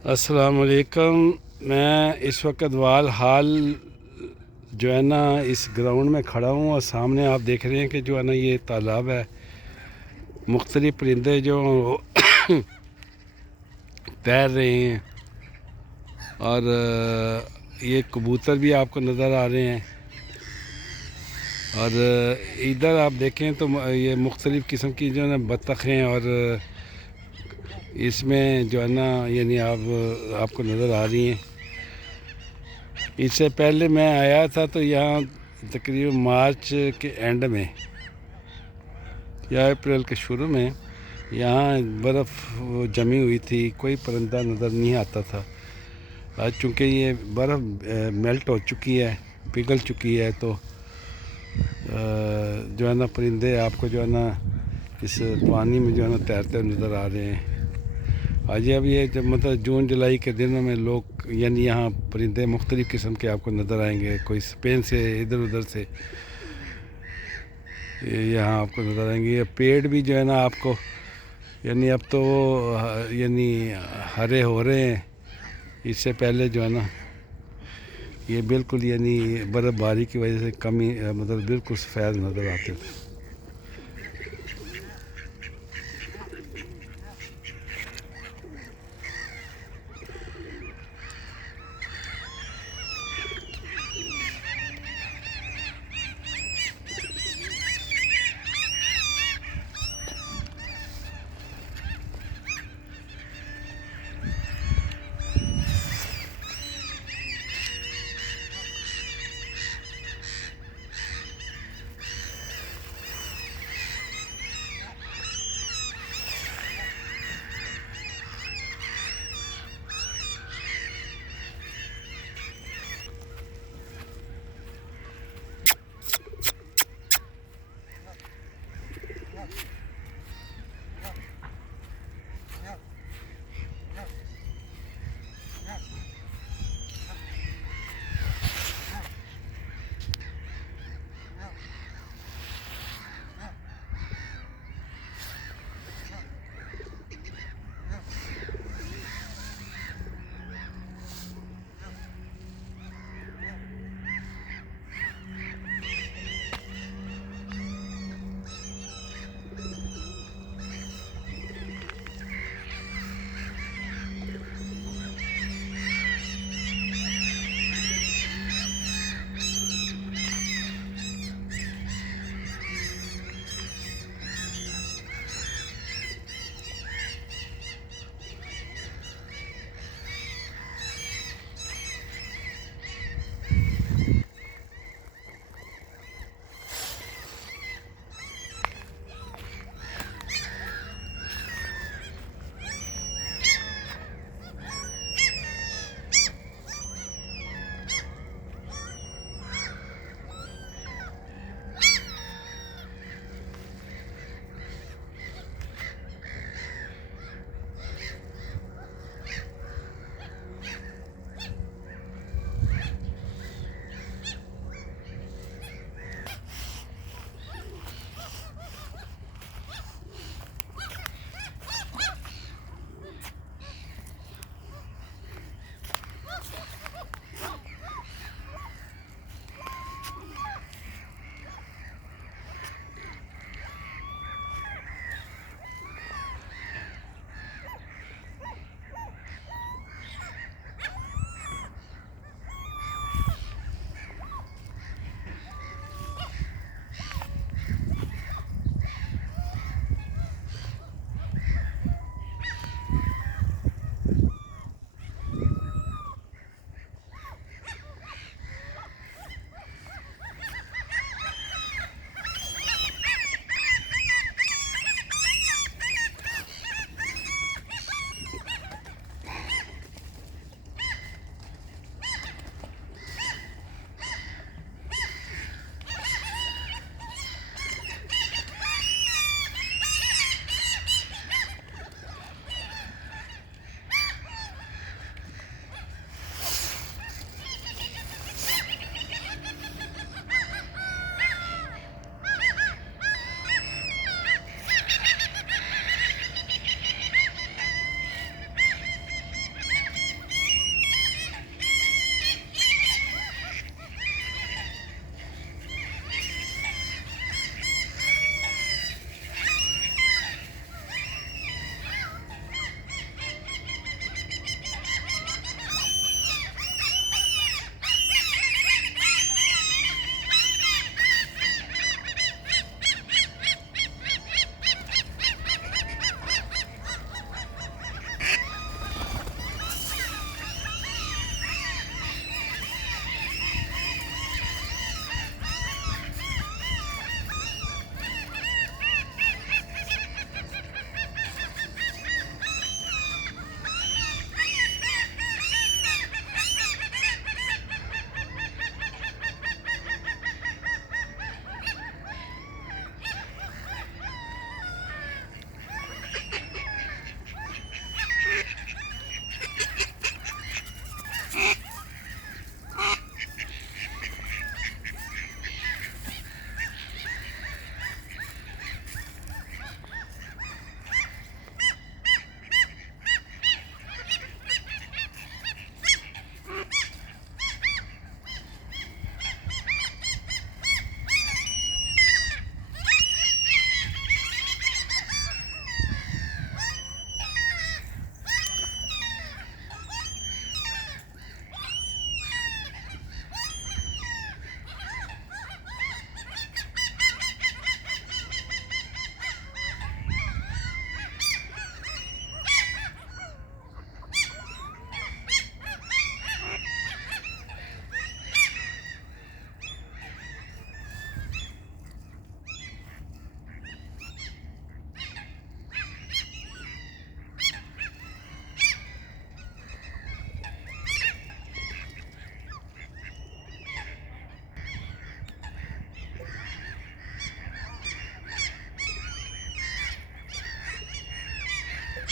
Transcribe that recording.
अस्सलाम वालेकुम। मैं इस वक्त वाल हाल जो है ना इस ग्राउंड में खड़ा हूँ और सामने आप देख रहे हैं कि जो है ना ये तालाब है। मुख्तलिफ परिंदे जो तैर रहे हैं और ये कबूतर भी आपको नज़र आ रहे हैं। और इधर आप देखें तो ये मुख्तलिफ़ किस्म की जो है ना बत्तखें और इसमें जो है ना यानी आपको नज़र आ रही हैं। इससे पहले मैं आया था तो यहाँ तकरीबन मार्च के एंड में या अप्रैल के शुरू में यहाँ बर्फ़ जमी हुई थी, कोई परिंदा नज़र नहीं आता था। आज चूँकि ये बर्फ़ मेल्ट हो चुकी है, पिघल चुकी है, तो जो है ना परिंदे आपको जो है ना इस पानी में जो है ना तैरते हुए नज़र आ रहे हैं। आज अब ये जब मतलब जून जुलाई के दिनों में लोग यानी यहाँ परिंदे मुख्तलिफ़ किस्म के आपको नज़र आएंगे। कोई स्पेन से, इधर उधर से यहाँ आपको नज़र आएंगे। ये पेड़ भी जो है ना आपको यानी अब तो यानी हरे हो रहे हैं। इससे पहले जो है ना ये बिल्कुल यानी बर्फ़बारी की वजह से कमी मतलब बिल्कुल सफ़ेद नज़र आते थे।